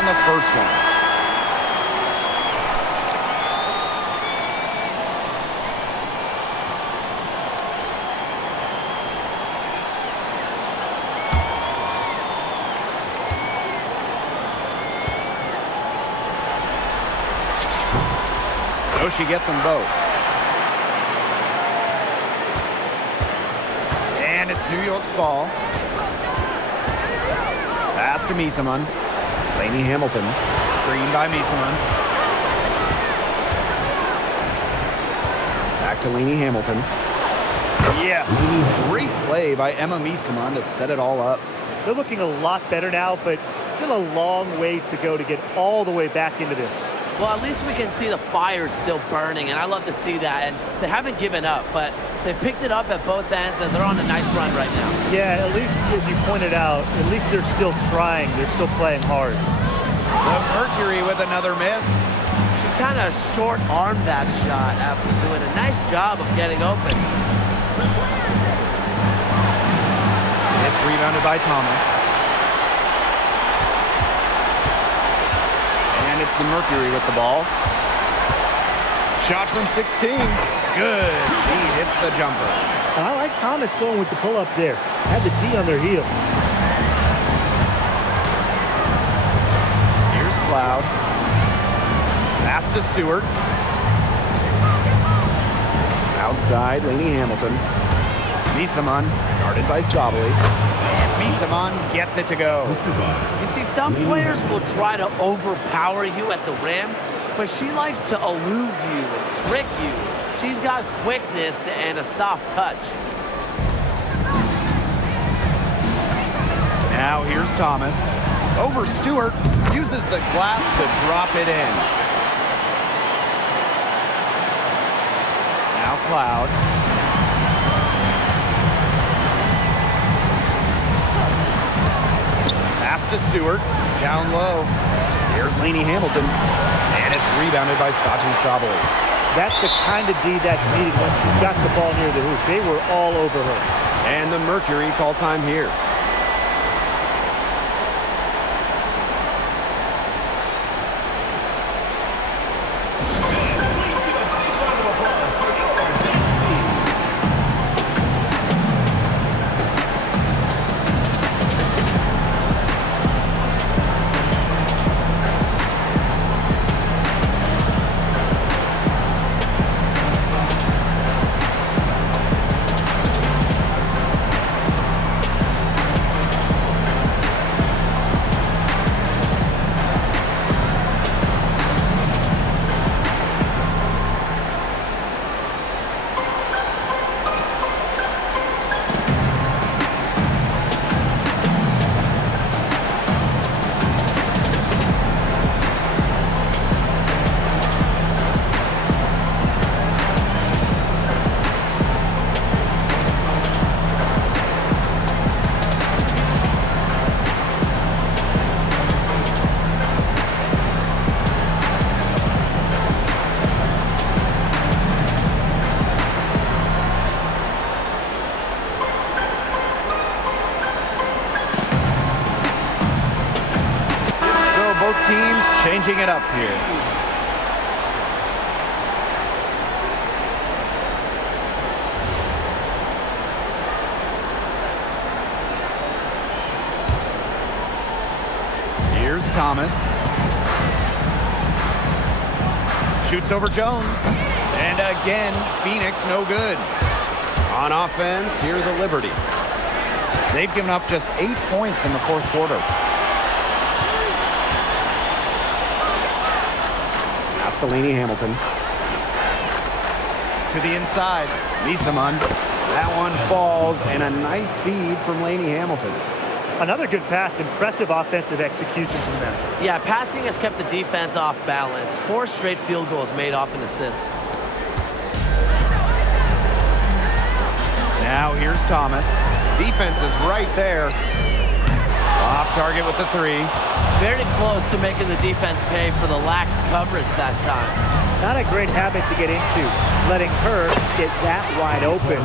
the first one. So she gets them both. And it's New York's ball. Pass to Misaman. Lainey Hamilton. Screen by Misaman. Back to Lainey Hamilton. Yes. Great play by Emma Misaman to set it all up. They're looking a lot better now, but still a long ways to go to get all the way back into this. Well, at least we can see the fire still burning, and I love to see that. And they haven't given up, but they picked it up at both ends, and they're on a nice run right now. Yeah, at least, as you pointed out, at least they're still trying. They're still playing hard. The Mercury with another miss. She kind of short-armed that shot after doing a nice job of getting open. It's rebounded by Thomas. And it's the Mercury with the ball. Shot from 16. Good. She hits the jumper. And I like Thomas going with the pull-up there. Had the D on their heels. Here's Cloud. Pass to Stewart. Outside, Lainey Hamilton. Misaman, guarded by Sabali. And Misaman gets it to go. You see, some players will try to overpower you at the rim, but she likes to elude you and trick you. She's got quickness and a soft touch. Now here's Thomas. Over Stewart, uses the glass to drop it in. Now Cloud. Pass to Stewart, down low. Here's Lainey Hamilton, and it's rebounded by Satu Sabali. That's the kind of D that's needed when she's got the ball near the hoop. They were all over her. And the Mercury call time here. Both teams changing it up here. Here's Thomas. Shoots over Jones. And again, Phoenix no good. On offense, here's the Liberty. They've given up just 8 points in the fourth quarter. To Lainey Hamilton. To the inside, Misaman. That one falls, and a nice feed from Lainey Hamilton. Another good pass, impressive offensive execution from them. Yeah, passing has kept the defense off balance. 4 straight field goals made off an assist. Now here's Thomas. Defense is right there. Off target with the 3. Very close to making the defense pay for the lax coverage that time. Not a great habit to get into, letting her get that wide open.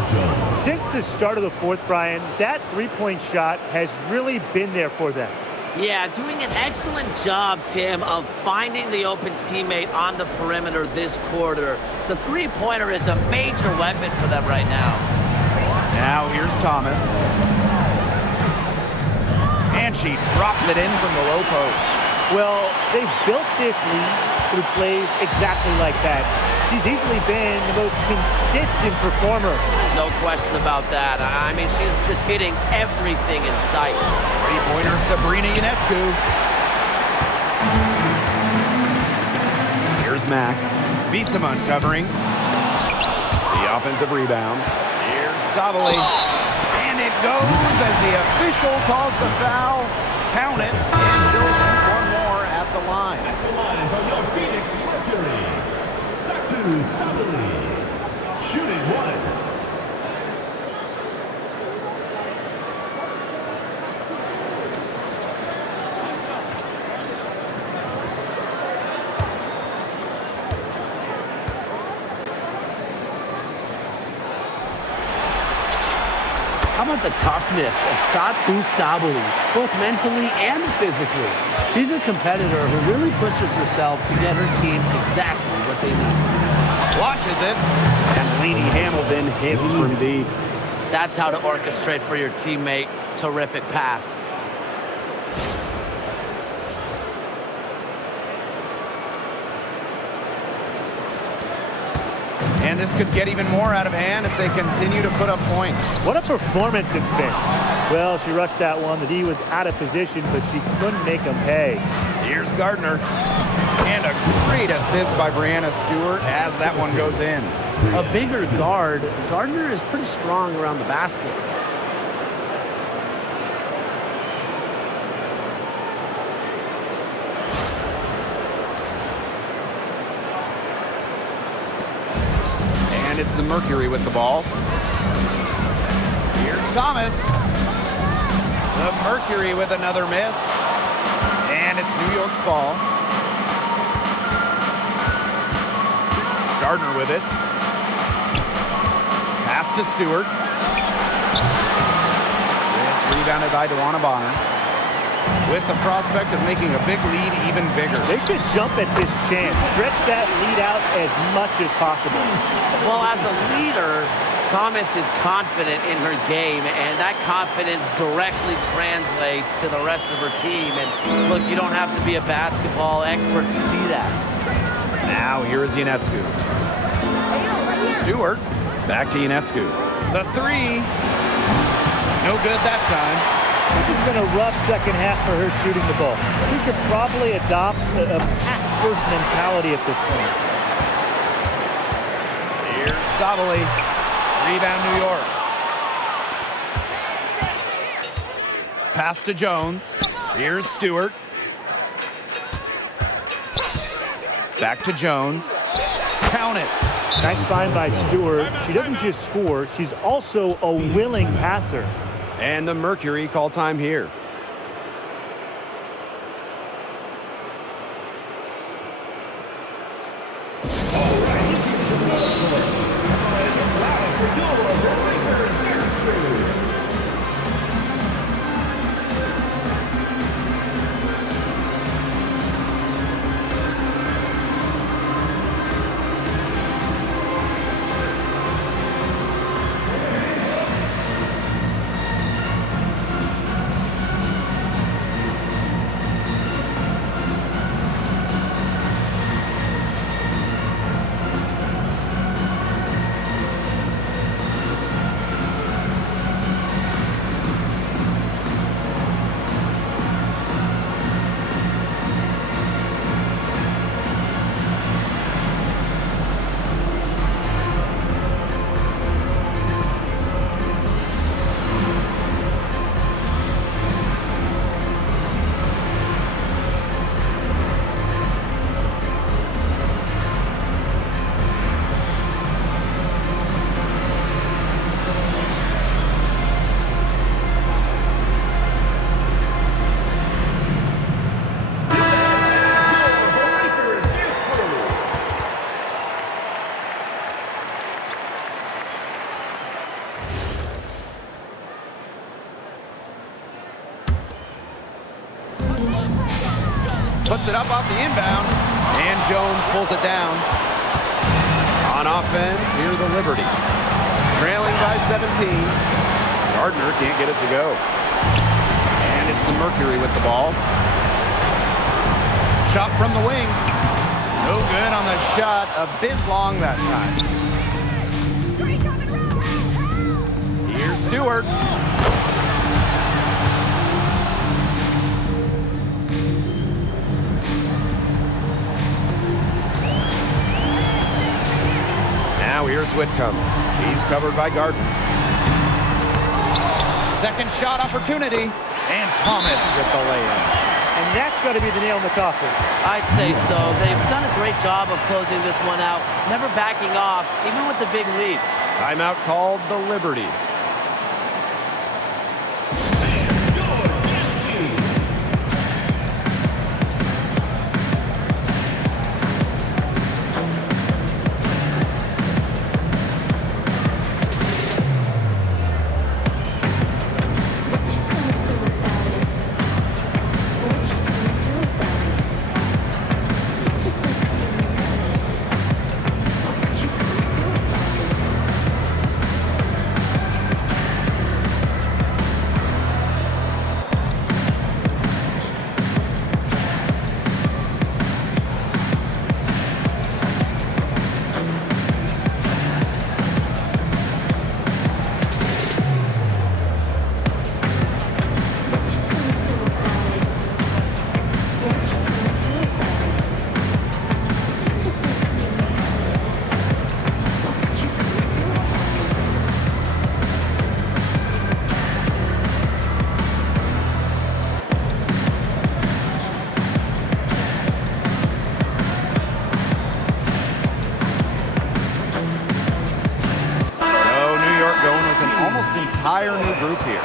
Since the start of the fourth, Brian, that three-point shot has really been there for them. Yeah, doing an excellent job, Tim, of finding the open teammate on the perimeter this quarter. The three-pointer is a major weapon for them right now. Now here's Thomas. And she drops it in from the low post. Well, they've built this lead through plays exactly like that. She's easily been the most consistent performer. No question about that. I mean, she's just hitting everything in sight. Three-pointer Sabrina Ionescu. Here's Mack. Bisama covering. The offensive rebound. Here's Sabali. And it goes as the official calls the foul. Count it. And she'll shoot one more at the line. At the line from your Phoenix Mercury, Sabali, shooting one. How about the toughness of Satou Sabali, both mentally and physically? She's a competitor who really pushes herself to get her team exactly what they need. Watches it. And Lainey Hamilton hits from deep. That's how to orchestrate for your teammate. Terrific pass. And this could get even more out of hand if they continue to put up points. What a performance it's been. Well, she rushed that one. The D was out of position, but she couldn't make them pay. Here's Gardner. And a great assist by Brianna Stewart as that one goes in. A bigger guard. Gardner is pretty strong around the basket. And it's the Mercury with the ball. Here's Thomas. The Mercury with another miss. And it's New York's ball. Gardner with it. Pass to Stewart. It's rebounded by DeWanna Bonner. With the prospect of making a big lead even bigger. They should jump at this chance. Stretch that lead out as much as possible. Well, as a leader, Thomas is confident in her game, and that confidence directly translates to the rest of her team. And look, you don't have to be a basketball expert to see that. Now here is Ionescu. Stewart, back to Ionescu. The three, no good that time. This has been a rough second half for her shooting the ball. She should probably adopt a pass-first mentality at this point. Here's Sabali. Rebound New York. Pass to Jones. Here's Stewart. Back to Jones. Count it. Nice find by Stewart. She doesn't just score, she's also a willing passer. And the Mercury call time here. puts it up off the inbound, and Jones pulls it down. On offense, here's the Liberty. Trailing by 17. Gardner can't get it to go. And it's the Mercury with the ball. Shot from the wing. No good on the shot. A bit long that time. Here's Stewart. Now here's Whitcomb. He's covered by Gardner. Second shot opportunity. And Thomas with the layup. And that's got to be the nail in the coffin. I'd say so. They've done a great job of closing this one out, never backing off, even with the big lead. Timeout called the Liberty. Entire new group here.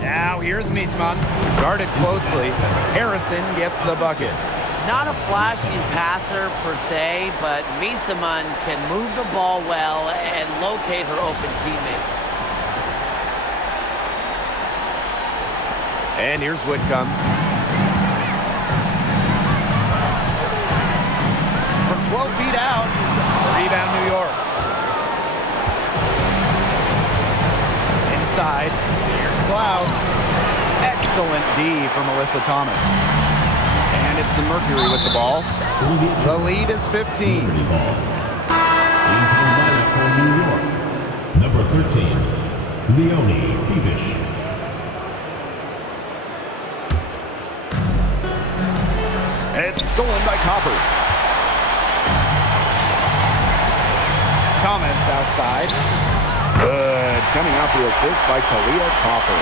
Now here's Miesman, guarded closely. Harrison gets the bucket. Not a flashy passer per se, but Miesman can move the ball well and locate her open teammates. And here's Whitcomb. From 12 feet out, rebound New York. Inside, here's Cloud. Excellent D from Alyssa Thomas. And it's the Mercury with the ball. The lead is 15. Into the lineup for New York, number 13, Leonie Phoenix. It's stolen by Copper. Thomas outside. Good. Coming out the assist by Kalia Copper.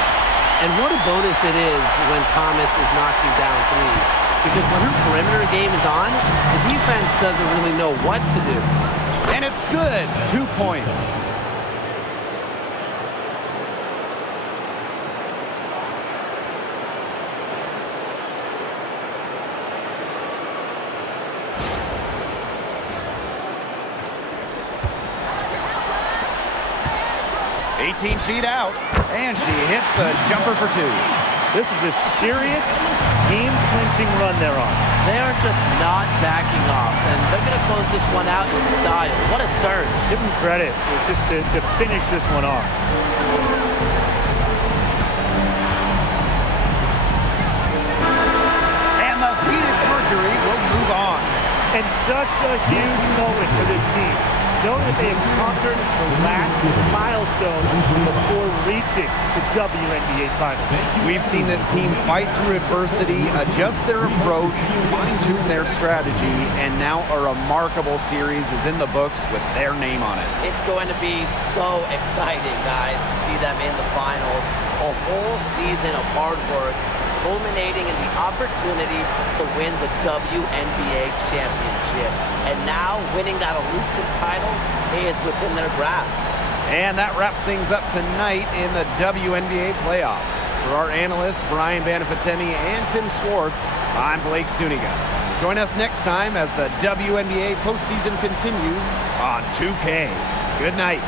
And what a bonus it is when Thomas is knocking down threes. Because when her perimeter game is on, the defense doesn't really know what to do. And it's good. 2 points. Feet out, and she hits the jumper for 2. This is a serious game-clinching run they're on. They are just not backing off, and they're going to close this one out in style. What a surge. Give them credit just to finish this one off. And the Phoenix Mercury will move on. And such a huge moment for this team. Knowing that they have conquered the last milestone before reaching the WNBA Finals. We've seen this team fight through adversity, adjust their approach, fine-tune their strategy, and now a remarkable series is in the books with their name on it. It's going to be so exciting, guys, to see them in the finals. A whole season of hard work, culminating in the opportunity to win the WNBA championship. And now winning that elusive title is within their grasp. And that wraps things up tonight in the WNBA playoffs. For our analysts, Brian Banafitemi and Tim Schwartz, I'm Blake Suniga. Join us next time as the WNBA postseason continues on 2K. Good night.